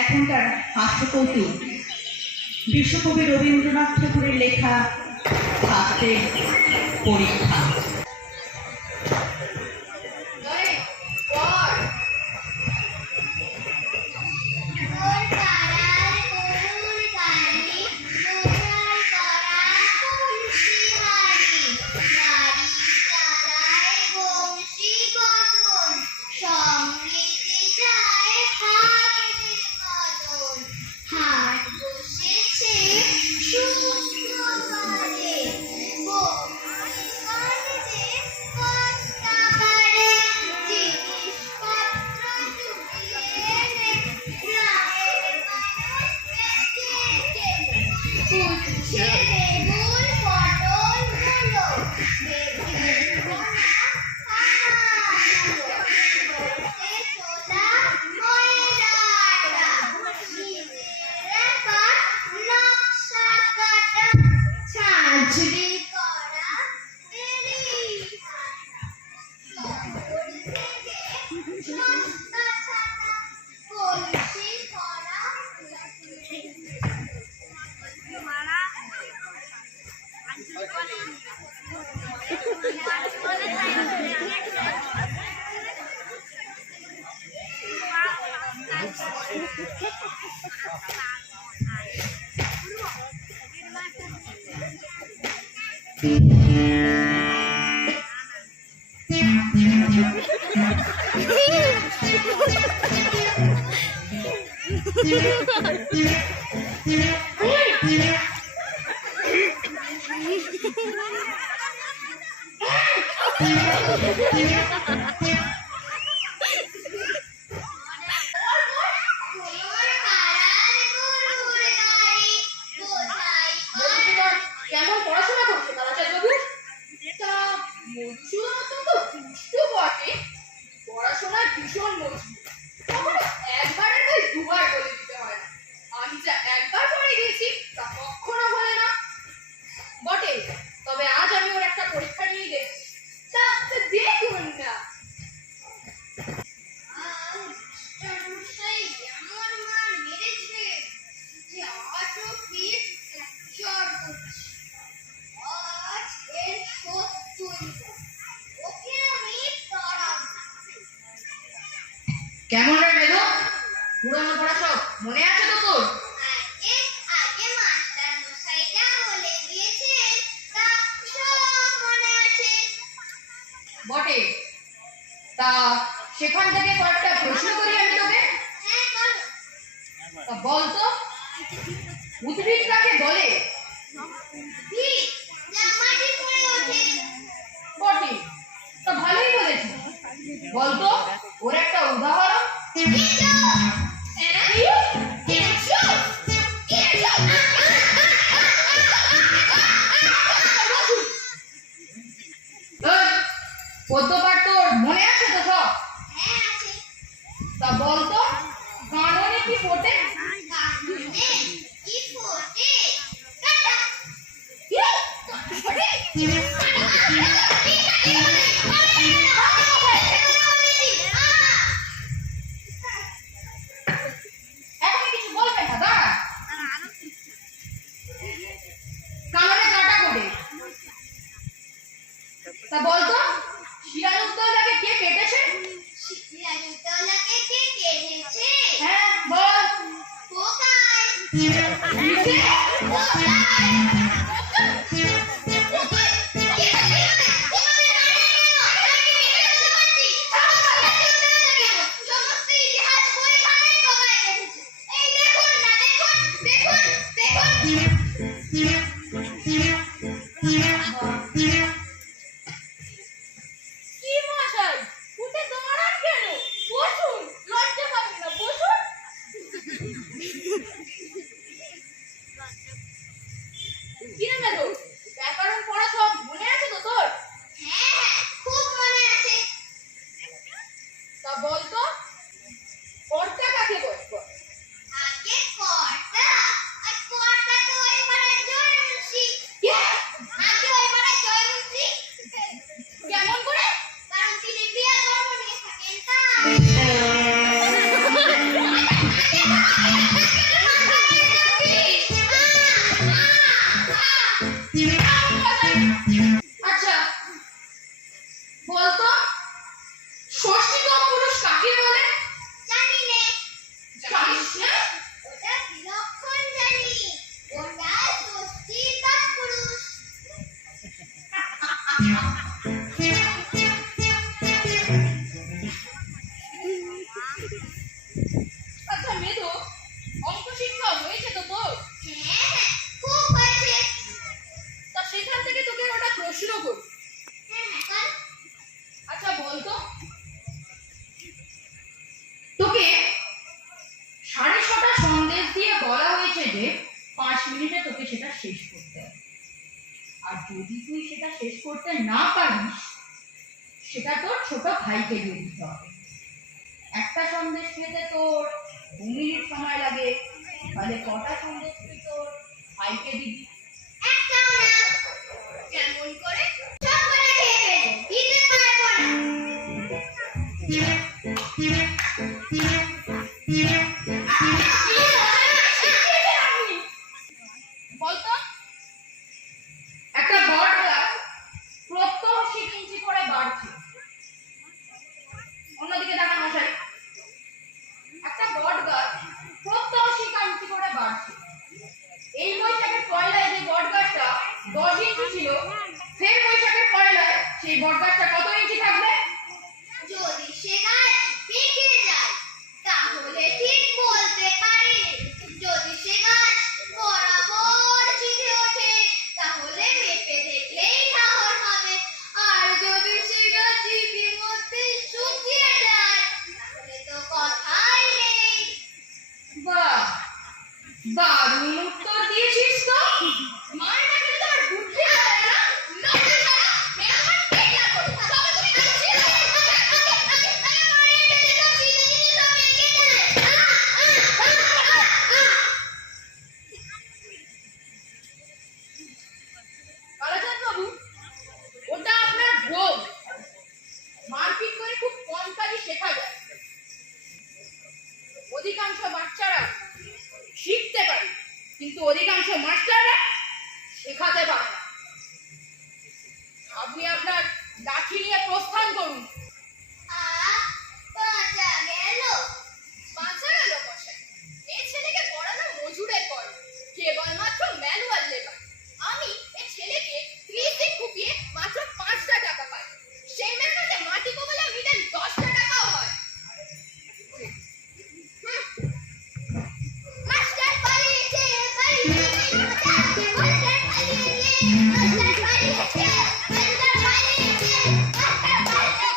এখনকার হাস্যকৌতুক বিশ্বকবি রবীন্দ্রনাথ ঠাকুরের লেখা ছাত্রের পরীক্ষা। কেমন পড়াশোনা করছে কালাচাঁদ বাবু? তা মধুসূদন তো দুষ্টু বটে, পড়াশোনায় ভীষণ মজবুত। কখনো একবারের বই দুবার বলে দিতে হয় না। আমি যা একবার পড়ে গেছি তা কখনো বলে না বটে। তবে আজ আমি ওর একটা পরীক্ষা নিয়ে গেছি, তা দেখুন না। কেমন রে মেধু, পুরানো পড়া সব মনে আছে তো তোর? আগে মাস্টার মশাইটা বলে দিয়েছেন, তা সব মনে আছে বটে। তা সেখান থেকে কয়েকটা প্রশ্ন করি আমি তোকে। হ্যাঁ বলো। তা বল তো, উদ্ভিদ কাকে বলে? ঠিক, যা মাটি করে ওঠে। বটে। তা ভালোই বলেছি। বল তো ওর একটা উদাহরণ। পদ্যপাঠ তোর মনে আছে তো সব? হ্যাঁ আছে। তা বল তো কাননে কি ফোটে? কাননে কি ফোটে? কাটা। ফোটে? এখন কিছু বলবে না, দাঁড়া। কাননে কাটা ফোটে। তা বল তো শিয়ালুদ্দৌলাকে কে কেটেছে? শিয়ালুদ্দৌলাকে কে কেটেছে? হ্যাঁ বল। পোকায়। কিসে? সমস্ত ইতিহাস বইখানেই পোকায় কেটেছে। এই দেখুন না, দেখুন, দেখুন, দেখুন। কি মশাই, উঠে দাঁড়ান কেন? বসুন, লজ্জা পাবেন না, বসুন। কি রে মেধু, ব্যাকরণ পড়া সব মনে আছে তো তোর? হ্যাঁ, খুব মনে আছে। তা বল তো কর্তা কাকে বলে? আগে কর্তা, আর কর্তা তো ওই পাড়ার জন্মে আচ্ছা বলতো ষষ্ঠীতম পুরুষ কাকে বলে? জানি নে, জানিস না? ওটা বিলক্ষণ জানি, ওটা ষষ্ঠীতম পুরুষ। আচ্ছা মেধু, অঙ্ক শিক্ষা হয়েছে তো তোর? হ্যাঁ, খুব হয়েছে। তা সেখান থেকে তোকে একটা প্রশ্ন করি। হ্যাঁ, কর। আচ্ছা বলতো তোকে 6:30 সন্দেশ দিয়ে বলা হয়েছে যে 5 মিনিটে তোকে সেটা শেষ করতে হবে, আর যদি তুই সেটা শেষ করতে না পারিস সেটা তোর ছোট ভাইকে দিয়ে দিতে হবে। একটা সন্দেশ খেতে তোর 2 মিনিট সময় লাগে, তাহলে কটা সন্দেশ তুই তোর ভাইকে দিবি? একটাও না। কেমন করে? সব করে খেয়ে ফেলবো, দিতে পারবো না। বলতো একটা বট গাছ প্রত্যহ 10 ইঞ্চি করে বাড়ছে। অন্যদিকে দেখা মশাই, একটা বট গাছ প্রত্যহ 10 ইঞ্চি করে বাড়ছে। এই বৈশাখের পয়লায় যে বট গাছটা 10 ইঞ্চি ছিল, ফের বৈশাখের পয়লায় সেই বট গাছটা কত ইঞ্চি থাকবে? যদি সে গাছ পেকে যায় তাহলে ঠিক বলতে পারি, যদি সে গাছ বরাবর চিঠে ওঠে তাহলে মেপে দেখলেই ঠাহর হবে, আর যদি সে গাছ ইতিমধ্যে শুকিয়ে যায় তাহলে তো কথাই নেই। বাহ, দারুণ উত্তর দিয়েছিস তো। মায়ের কাছে তো আর বুদ্ধি হয় না, নষ্ট ছাড়া মেয়ে আমার ঠিক লাগো, তবে তুমি কাছে মায়ের কাছে তো চিঠে চিঠে সব এঁকে দেয়। কালাচাঁদ বাবু, ওটা আপনার বউ। মারপিট করে খুব কম কাজই শেখা যায়। অধিকাংশ বাচ্চারা শিখতে পারে, কিন্তু অধিকাংশ মাস্টাররা শেখাতে পারে না। আপনি আপনার লাঠি নিয়ে প্রস্থান করুন। বাঁচা গেল। বাঁচা গেল মশাই। এই ছেলেকে পড়ানো মজুরের পর, কেবলমাত্র ম্যানুয়াল লেবার। আমি এই ছেলেকে 30 দিন খুপিয়ে মাত্র 5টা টাকা পাই। সেই মেশিনে মাটি কোবলে মিটার 10টা টাকাও হয়। মাস্টার পালিয়েছে, পালিয়েছে, মাস্টার পালিয়েছে, মাস্টার পালিয়েছে, মাস্টার পালিয়েছে, মাস্টার পালিয়েছে।